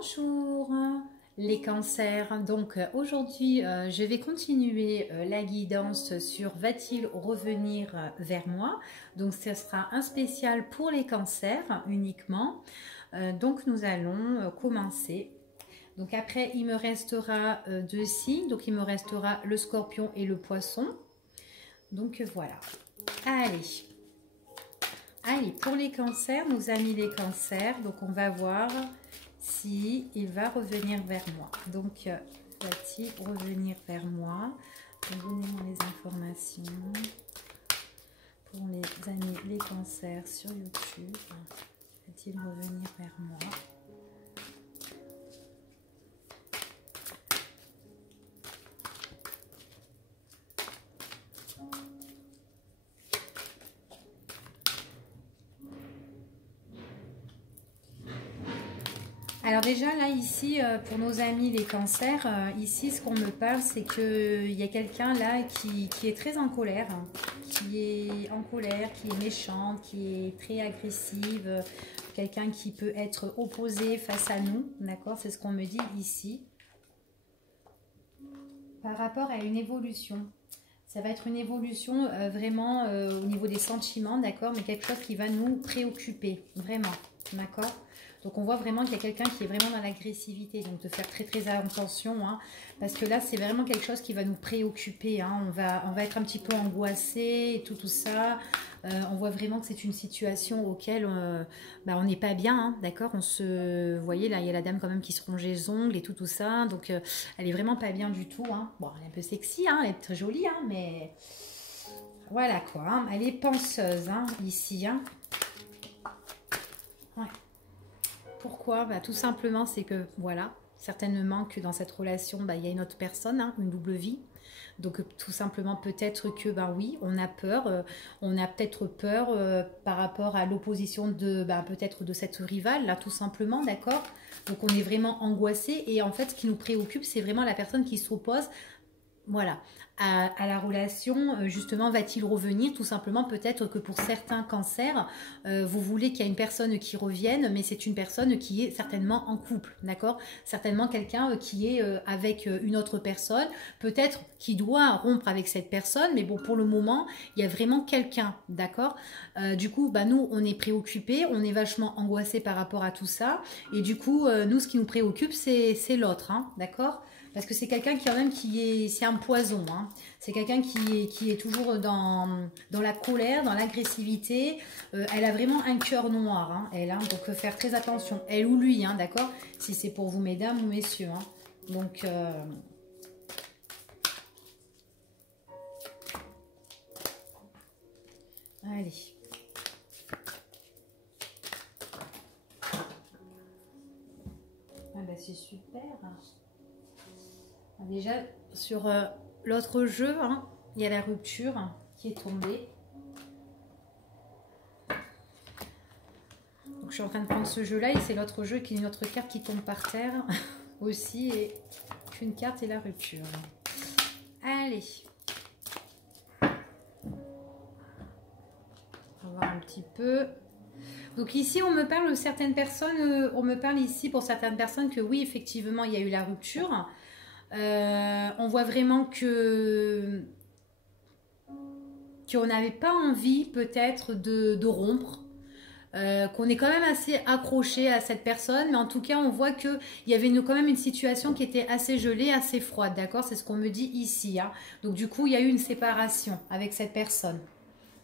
Bonjour les cancers, donc aujourd'hui je vais continuer la guidance sur va-t-il revenir vers moi. Donc ce sera un spécial pour les cancers uniquement. Donc nous allons commencer. Donc après il me restera deux signes, donc il me restera le scorpion et le poisson. Donc voilà, allez. Allez, pour les cancers, nos amis les cancers, donc on va voir si il va revenir vers moi. Donc, va-t-il revenir vers moi? Donnez-moi les informations pour les amis les cancers sur YouTube. Va-t-il revenir vers moi? Alors déjà là ici pour nos amis les cancers, ici ce qu'on me parle c'est qu'il y a quelqu'un là qui est très en colère, qui est méchante, qui est très agressive, quelqu'un qui peut être opposé face à nous, d'accord? C'est ce qu'on me dit ici. Par rapport à une évolution. Ça va être une évolution vraiment au niveau des sentiments, d'accord? Mais quelque chose qui va nous préoccuper, vraiment, d'accord? Donc on voit vraiment qu'il y a quelqu'un qui est vraiment dans l'agressivité, donc de faire très très attention, hein, parce que là c'est vraiment quelque chose qui va nous préoccuper, hein, on va être un petit peu angoissé et tout ça, on voit vraiment que c'est une situation auquel on n'est pas bien, hein, d'accord, vous voyez là il y a la dame quand même qui se ronge les ongles et tout ça, donc elle est vraiment pas bien du tout, hein. Bon elle est un peu sexy, hein, elle est très jolie, hein, mais voilà quoi, hein, elle est penseuse, hein, ici, hein. Ouais. Pourquoi? Tout simplement, c'est que, voilà, certainement que dans cette relation, il y a une autre personne, hein, une double vie. Donc, tout simplement, peut-être que, oui, on a peur. On a peut-être peur par rapport à l'opposition de, peut-être de cette rivale, là, tout simplement, d'accord? Donc, on est vraiment angoissé. Et en fait, ce qui nous préoccupe, c'est vraiment la personne qui s'oppose, voilà, à la relation, justement, va-t-il revenir? Tout simplement, peut-être que pour certains cancers, vous voulez qu'il y ait une personne qui revienne, mais c'est une personne qui est certainement en couple, d'accord? Certainement quelqu'un qui est avec une autre personne, peut-être qui doit rompre avec cette personne, mais bon, pour le moment, il y a vraiment quelqu'un, d'accord? Du coup, nous, on est préoccupés, on est vachement angoissés par rapport à tout ça, et du coup, nous, ce qui nous préoccupe, c'est l'autre, hein, d'accord? Parce que c'est quelqu'un qui, quand même, c'est un poison, hein. C'est quelqu'un qui est toujours dans la colère, dans l'agressivité. Elle a vraiment un cœur noir, hein, elle, hein, donc faut faire très attention. Elle ou lui, hein, d'accord? Si c'est pour vous, mesdames ou messieurs, hein. Donc, allez. Ah c'est super. Déjà, sur l'autre jeu, hein, il y a la rupture qui est tombée. Donc, je suis en train de prendre ce jeu-là et c'est l'autre jeu qui est une autre carte qui tombe par terre aussi. Et une carte et la rupture. Allez. On va voir un petit peu. Donc ici, on me parle de certaines personnes, on me parle ici pour certaines personnes que oui, effectivement, il y a eu la rupture. On voit vraiment qu'on n'avait pas envie peut-être de rompre, qu'on est quand même assez accroché à cette personne, mais en tout cas on voit qu'il y avait quand même une situation qui était assez gelée, assez froide, d'accord? C'est ce qu'on me dit ici, hein. Donc du coup il y a eu une séparation avec cette personne.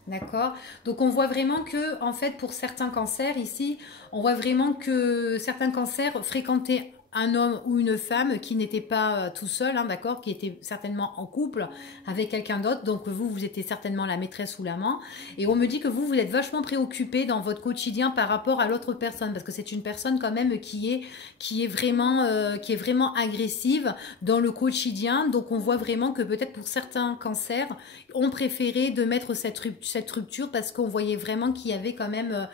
D'accord? Donc on voit vraiment que, en fait, pour certains cancers ici, on voit vraiment que certains cancers fréquentaient un homme ou une femme qui n'était pas tout seul, hein, d'accord, qui était certainement en couple avec quelqu'un d'autre. Donc vous étiez certainement la maîtresse ou l'amant. Et on me dit que vous êtes vachement préoccupé dans votre quotidien par rapport à l'autre personne, parce que c'est une personne quand même qui est vraiment agressive dans le quotidien. Donc on voit vraiment que peut-être pour certains cancers, on préférait de mettre cette rupture parce qu'on voyait vraiment qu'il y avait quand même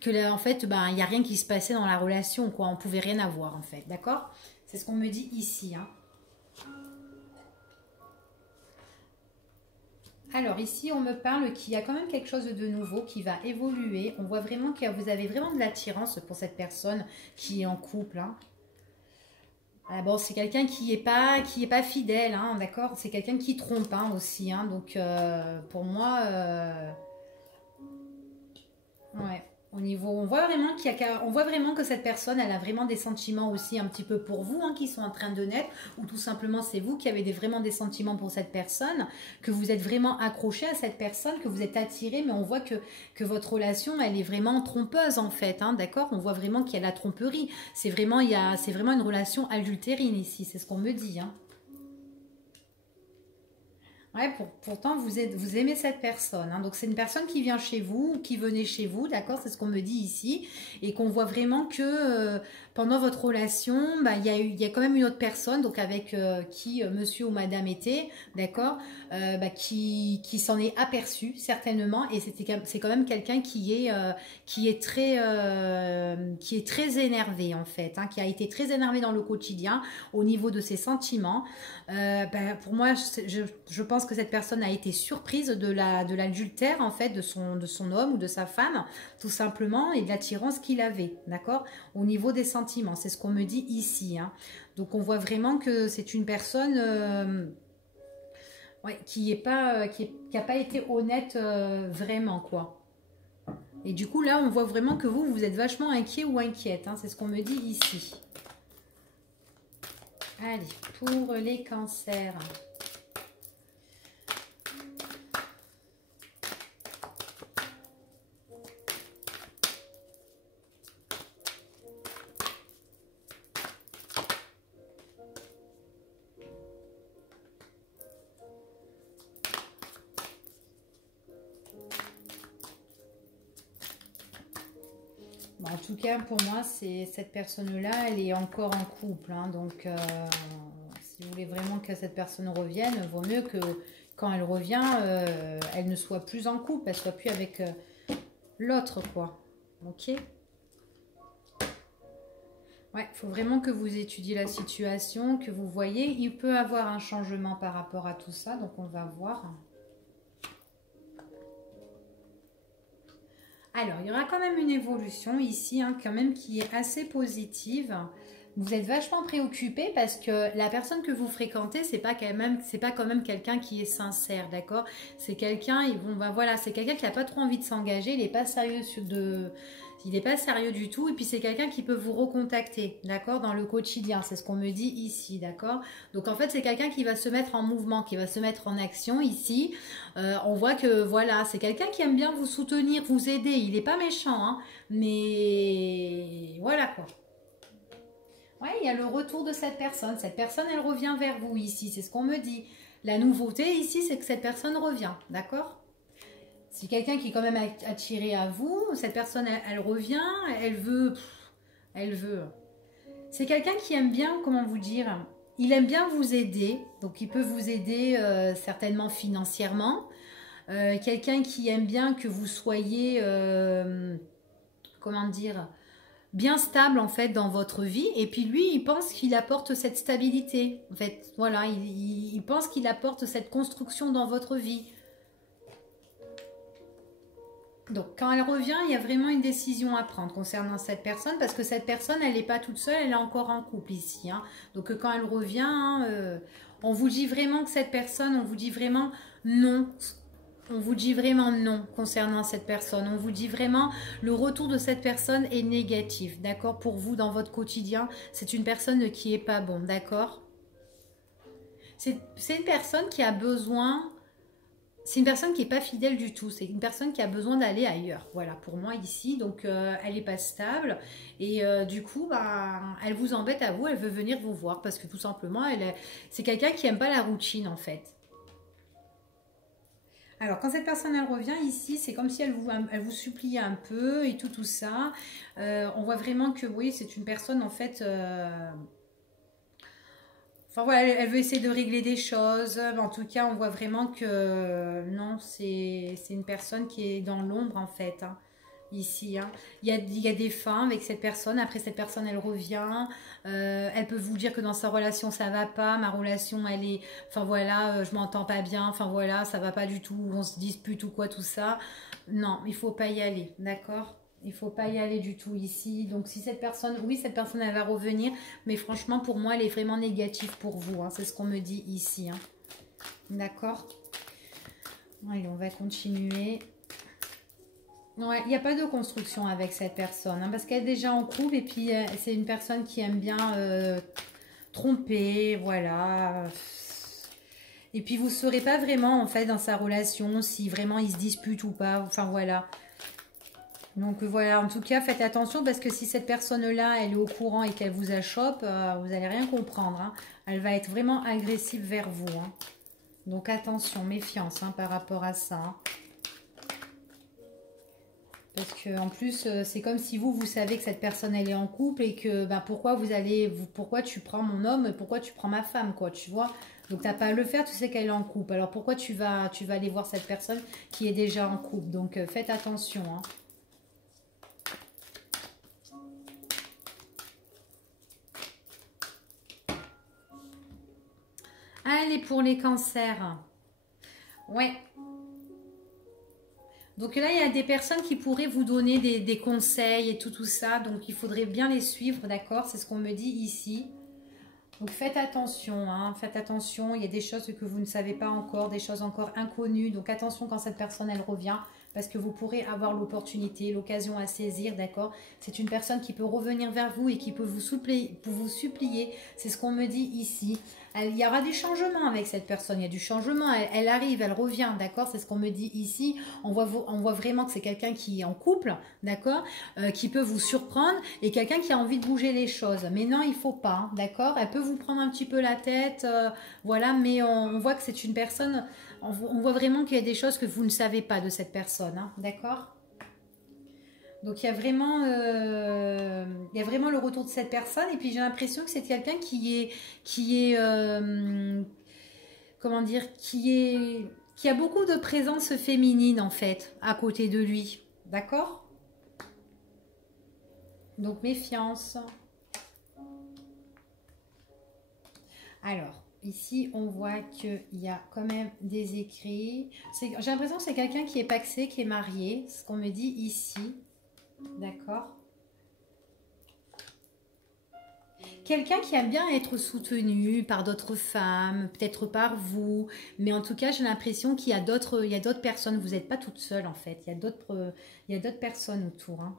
que là, en fait, il n'y a rien qui se passait dans la relation, quoi. On pouvait rien avoir, en fait, d'accord? C'est ce qu'on me dit ici, hein. Alors ici, on me parle qu'il y a quand même quelque chose de nouveau qui va évoluer. On voit vraiment que vous avez vraiment de l'attirance pour cette personne qui est en couple, hein. Ah bon, c'est quelqu'un qui est pas fidèle, hein, d'accord? C'est quelqu'un qui trompe hein, aussi, hein, donc pour moi, ouais. Au niveau, on voit vraiment on voit vraiment que cette personne, elle a vraiment des sentiments aussi un petit peu pour vous, hein, qui sont en train de naître, ou tout simplement c'est vous qui avez vraiment des sentiments pour cette personne, que vous êtes vraiment accroché à cette personne, que vous êtes attiré, mais on voit que votre relation, elle est vraiment trompeuse en fait, hein, d'accord? On voit vraiment qu'il y a la tromperie. C'est vraiment une relation adultérine ici, c'est ce qu'on me dit, hein. Ouais, pourtant vous aimez cette personne, hein. Donc c'est une personne qui vient chez vous, ou qui venait chez vous, d'accord? C'est ce qu'on me dit ici, et qu'on voit vraiment que pendant votre relation, bah, il y a quand même une autre personne, donc avec qui monsieur ou madame était, d'accord? Bah, qui s'en est aperçu certainement, et c'est quand même quelqu'un qui est très énervé en fait, hein, qui a été très énervé dans le quotidien au niveau de ses sentiments. Ben, pour moi, je pense que cette personne a été surprise de l'adultère en fait de son homme ou de sa femme, tout simplement, et de l'attirance qu'il avait, d'accord, au niveau des sentiments. C'est ce qu'on me dit ici, hein. Donc on voit vraiment que c'est une personne ouais, qui a pas été honnête vraiment, quoi. Et du coup, là, on voit vraiment que vous êtes vachement inquiet ou inquiète, hein. C'est ce qu'on me dit ici. Allez, pour les cancers. Bon, en tout cas, pour moi, c'est cette personne-là, elle est encore en couple, hein. Donc, si vous voulez vraiment que cette personne revienne, il vaut mieux que quand elle revient, elle ne soit plus en couple, elle soit plus avec l'autre, quoi. Ok? Ouais, il faut vraiment que vous étudiez la situation, que vous voyez. Il peut avoir un changement par rapport à tout ça, donc on va voir. Alors, il y aura quand même une évolution ici, hein, quand même, qui est assez positive. Vous êtes vachement préoccupé parce que la personne que vous fréquentez, c'est pas quand même quelqu'un qui est sincère, d'accord? C'est quelqu'un, bon, ben voilà, c'est quelqu'un qui n'a pas trop envie de s'engager, il n'est pas sérieux il n'est pas sérieux du tout, et puis c'est quelqu'un qui peut vous recontacter, d'accord, dans le quotidien, c'est ce qu'on me dit ici, d'accord? Donc en fait, c'est quelqu'un qui va se mettre en mouvement, qui va se mettre en action ici. On voit que voilà, c'est quelqu'un qui aime bien vous soutenir, vous aider, il n'est pas méchant, hein, mais voilà quoi. Ouais, il y a le retour de cette personne. Cette personne, elle revient vers vous ici. C'est ce qu'on me dit. La nouveauté ici, c'est que cette personne revient. D'accord? C'est quelqu'un qui est quand même attiré à vous. Cette personne, elle revient. Elle veut. Elle veut. C'est quelqu'un qui aime bien, comment vous dire? Il aime bien vous aider. Donc, il peut vous aider certainement financièrement. Quelqu'un qui aime bien que vous soyez. Comment dire? Bien stable en fait dans votre vie, et puis lui il pense qu'il apporte cette stabilité en fait, voilà, il pense qu'il apporte cette construction dans votre vie. Donc quand elle revient, il y a vraiment une décision à prendre concernant cette personne, parce que cette personne elle n'est pas toute seule, elle est encore en couple ici, hein. Donc quand elle revient, hein, on vous dit vraiment que cette personne, on vous dit vraiment non. On vous dit vraiment non concernant cette personne. On vous dit vraiment le retour de cette personne est négatif, d'accord? Pour vous, dans votre quotidien, c'est une personne qui est pas bon, d'accord? C'est une personne qui a besoin... C'est une personne qui n'est pas fidèle du tout. C'est une personne qui a besoin d'aller ailleurs. Voilà, pour moi ici. Donc, elle n'est pas stable. Et du coup, bah, elle vous embête à vous. Elle veut venir vous voir parce que tout simplement, c'est quelqu'un qui n'aime pas la routine en fait. Alors, quand cette personne elle revient ici, c'est comme si elle vous suppliait un peu et tout ça. On voit vraiment que oui, c'est une personne en fait. Enfin voilà, elle veut essayer de régler des choses. En tout cas, on voit vraiment que non, c'est une personne qui est dans l'ombre en fait, hein, ici, hein. Il y a des fins avec cette personne. Après, cette personne, elle revient. Elle peut vous dire que dans sa relation, ça va pas. Ma relation, elle est... Enfin voilà, je m'entends pas bien. Enfin voilà, ça va pas du tout. On se dispute ou quoi, tout ça. Non, il faut pas y aller, d'accord? Il faut pas y aller du tout ici. Donc si cette personne, oui, cette personne, elle va revenir. Mais franchement, pour moi, elle est vraiment négative pour vous. Hein. C'est ce qu'on me dit ici. Hein. D'accord? Allez, on va continuer. Ouais, il n'y a pas de construction avec cette personne. Hein, parce qu'elle est déjà en couple. Et puis, c'est une personne qui aime bien tromper. Voilà. Et puis, vous ne saurez pas vraiment, en fait, dans sa relation, si vraiment il se dispute ou pas. Enfin, voilà. Donc voilà, en tout cas, faites attention parce que si cette personne-là, elle est au courant et qu'elle vous achoppe, vous n'allez rien comprendre. Hein. Elle va être vraiment agressive vers vous. Hein. Donc attention, méfiance hein, par rapport à ça. Hein. Parce que en plus, c'est comme si vous savez que cette personne, elle est en couple et que bah, pourquoi tu prends mon homme, pourquoi tu prends ma femme, quoi, tu vois. Donc t'as pas à le faire, tu sais qu'elle est en couple. Alors pourquoi tu vas aller voir cette personne qui est déjà en couple. Donc faites attention. Hein. Allez, pour les cancers. Ouais. Donc là, il y a des personnes qui pourraient vous donner des conseils et tout ça. Donc, il faudrait bien les suivre, d'accord? C'est ce qu'on me dit ici. Donc, faites attention, hein, faites attention. Il y a des choses que vous ne savez pas encore, des choses encore inconnues. Donc, attention quand cette personne, elle revient. Parce que vous pourrez avoir l'opportunité, l'occasion à saisir, d'accord? C'est une personne qui peut revenir vers vous et qui peut vous supplier. C'est ce qu'on me dit ici. Il y aura des changements avec cette personne. Il y a du changement. Elle arrive, elle revient, d'accord? C'est ce qu'on me dit ici. On voit vraiment que c'est quelqu'un qui est en couple, d'accord? Qui peut vous surprendre et quelqu'un qui a envie de bouger les choses. Mais non, il faut pas, hein, d'accord? Elle peut vous prendre un petit peu la tête, voilà. Mais on voit que c'est une personne... On voit vraiment qu'il y a des choses que vous ne savez pas de cette personne, hein, d'accord? Donc il y a vraiment le retour de cette personne et puis j'ai l'impression que c'est quelqu'un comment dire, qui a beaucoup de présence féminine en fait à côté de lui, d'accord? Donc méfiance. Alors. Ici, on voit qu'il y a quand même des écrits. J'ai l'impression que c'est quelqu'un qui est paxé, qui est marié. Ce qu'on me dit ici. D'accord. Quelqu'un qui aime bien être soutenu par d'autres femmes, peut-être par vous. Mais en tout cas, j'ai l'impression qu'il y a d'autres personnes. Vous n'êtes pas toute seule, en fait. Il y a d'autres personnes autour. Hein.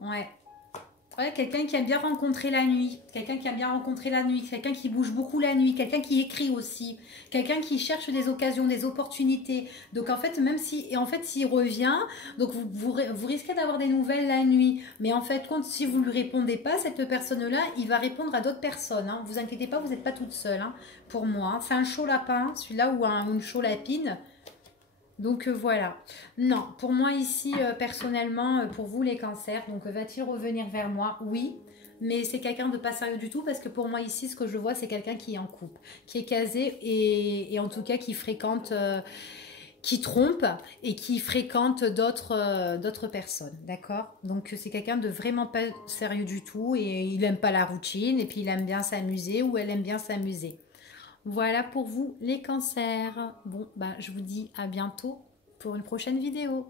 Ouais. Ouais, quelqu'un qui aime bien rencontrer la nuit, quelqu'un qui aime bien rencontrer la nuit, quelqu'un qui bouge beaucoup la nuit, quelqu'un qui écrit aussi, quelqu'un qui cherche des occasions, des opportunités. Donc en fait, s'il revient, donc vous risquez d'avoir des nouvelles la nuit. Mais en fait, si vous ne lui répondez pas, cette personne-là, il va répondre à d'autres personnes. Hein. Vous inquiétez pas, vous n'êtes pas toute seule. Hein, pour moi, hein. C'est un chaud lapin, celui-là, ou une chaud lapine. Donc voilà. Non, pour moi ici, personnellement, pour vous les cancers, donc va-t-il revenir vers moi? Oui, mais c'est quelqu'un de pas sérieux du tout parce que pour moi ici, ce que je vois, c'est quelqu'un qui est en couple, qui est casé et en tout cas qui fréquente, qui trompe et qui fréquente d'autres personnes, d'accord? Donc c'est quelqu'un de vraiment pas sérieux du tout et il aime pas la routine et puis il aime bien s'amuser ou elle aime bien s'amuser. Voilà pour vous les cancers. Bon, bah, je vous dis à bientôt pour une prochaine vidéo.